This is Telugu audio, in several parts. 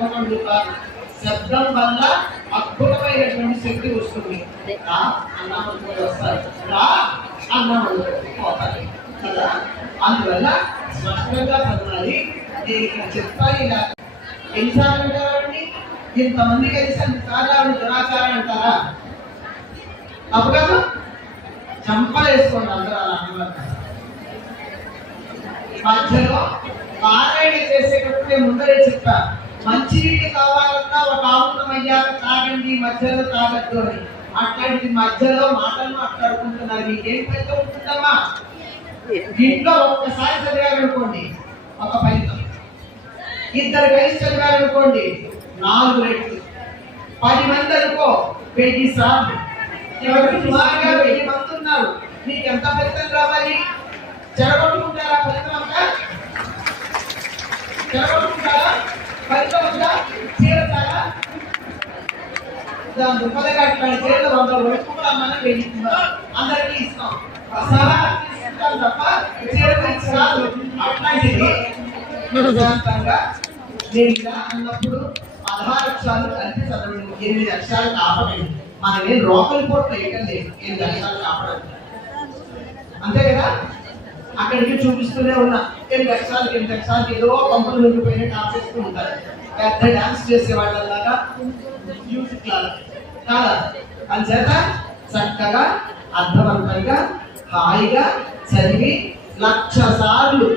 పెట్టుకోగలుగుతారు. శబ్దం వల్ల అద్భుతమైనటువంటి శక్తి వస్తుంది. రా అన్నమంతులు వస్తారు, రా అన్నమంతులు పోతారు కదా. అందువల్ల స్పష్టంగా చదవాలి. నేను ఇక్కడ చెప్తాను. ఇలా ఎన్నిసార్లు అంటారండి? ఇంతమంది కలిసి అన్నిసార్లు దురాచారం అంటారా? అప్పుడు కదా చంపలేసుకోండి అందరూ అలా అన్నమాట. మధ్యలో పారాయణ చేసేటప్పుడే ముందరే చెప్పా, మంచినీళ్ళు కావాలన్నా ఒక ఆముదం అయ్యాక తాగండి, మధ్యలో తాగద్దు అని. అట్లాంటి మధ్యలో మాటలు మాట్లాడుకుంటున్నారు. మీకేం పెద్ద ఉంటుందమ్మా? ఇంట్లో ఒక్కసారి చదివారనుకోండి ఒక ఫలితం, ఇద్దరు కలిసి చదివారనుకోండి 4 రెట్లు, 10 మంది అనుకో 1000 సార్లు. ఎవరికి సుమారుగా 1000 మంది ఉన్నారు, నీకు ఎంత ఫలితం రావాలి? చెడగొట్టుకుంటారా ఫలితం? అంతా చెడగొట్టుకుంటారా ఫలితం? అంతా చేరతారా? దాని దుఃఖదగాటి చేతులు 100 వరకు కూడా మనం వేయించుకుంటాం, అందరికీ ఇస్తాం. తీసుకుంటాం తప్ప చేరదు. అట్లాంటిది ప్రశాంతంగా నేను ఇలా అన్నప్పుడు 16 అక్షరాలు కలిపి చదవండి. 8 అక్షరాలు కాపడండి. మనమే లోకల్ పోర్ట్ వేయటం లేదు. 8 అక్షరాలు కాపడం అంతే కదా. అక్కడికి చూపిస్తూనే ఉన్నా 8 అక్షరాలు ఏదో పంపులు నిండిపోయినట్టు ఆపేస్తూ ఉంటారు. పెద్ద డాన్స్ చేసే వాళ్ళలాగా మ్యూజిక్ లాగా కాదా. అందుచేత చక్కగా అర్థవంతంగా హాయిగా చదివి 1,00,000 సార్లు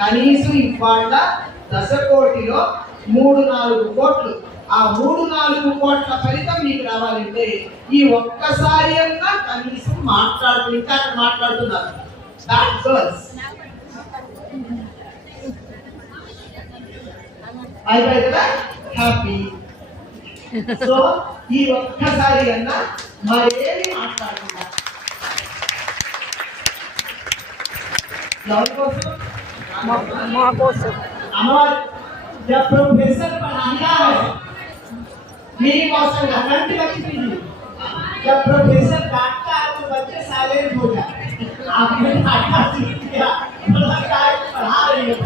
కనీసం ఇవాళ 10 కోటిలో 3-4 కోట్లు, ఆ 3-4 కోట్ల ఫలితం మీకు రావాలంటే ఈ ఒక్కసారి అన్నా కనీసం ఇంకా మాట్లాడుతున్నారు. అయిపోయి కదా, హ్యాపీ. సో ఈ ఒక్కసారి అన్నా మరేమి మాట్లాడుతున్నారు. ఎవరి కోసం? మా కోసం. అమ్మవారు जब प्रोफेसर पढ़ाना है मेरी कौशल घंटे बच्चे जब प्रोफेसर डांटता है तो बच्चे साइलेंट हो जाते हैं. आपने डांटा सीख लिया, पढ़ा रही है.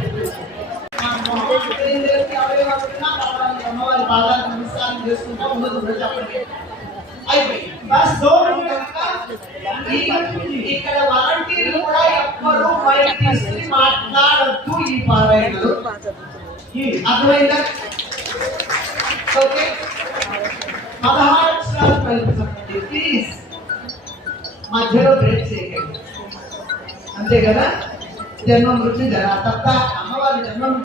बस 2 ఇక్కడ వాలంటీర్లు కూడా ఎవ్వరూ మైక్ తీసుకుని మాట్లాడద్దు ఈ పారాయణలో. అర్థమైందా? ఓకే, 16 అక్షరాలు కల్పించండి ప్లీజ్. మధ్యలో బ్రేక్ చేయకండి, అంతే కదా. జన్మ మృత్యు జరా తప్ప అమ్మవారి జన్మ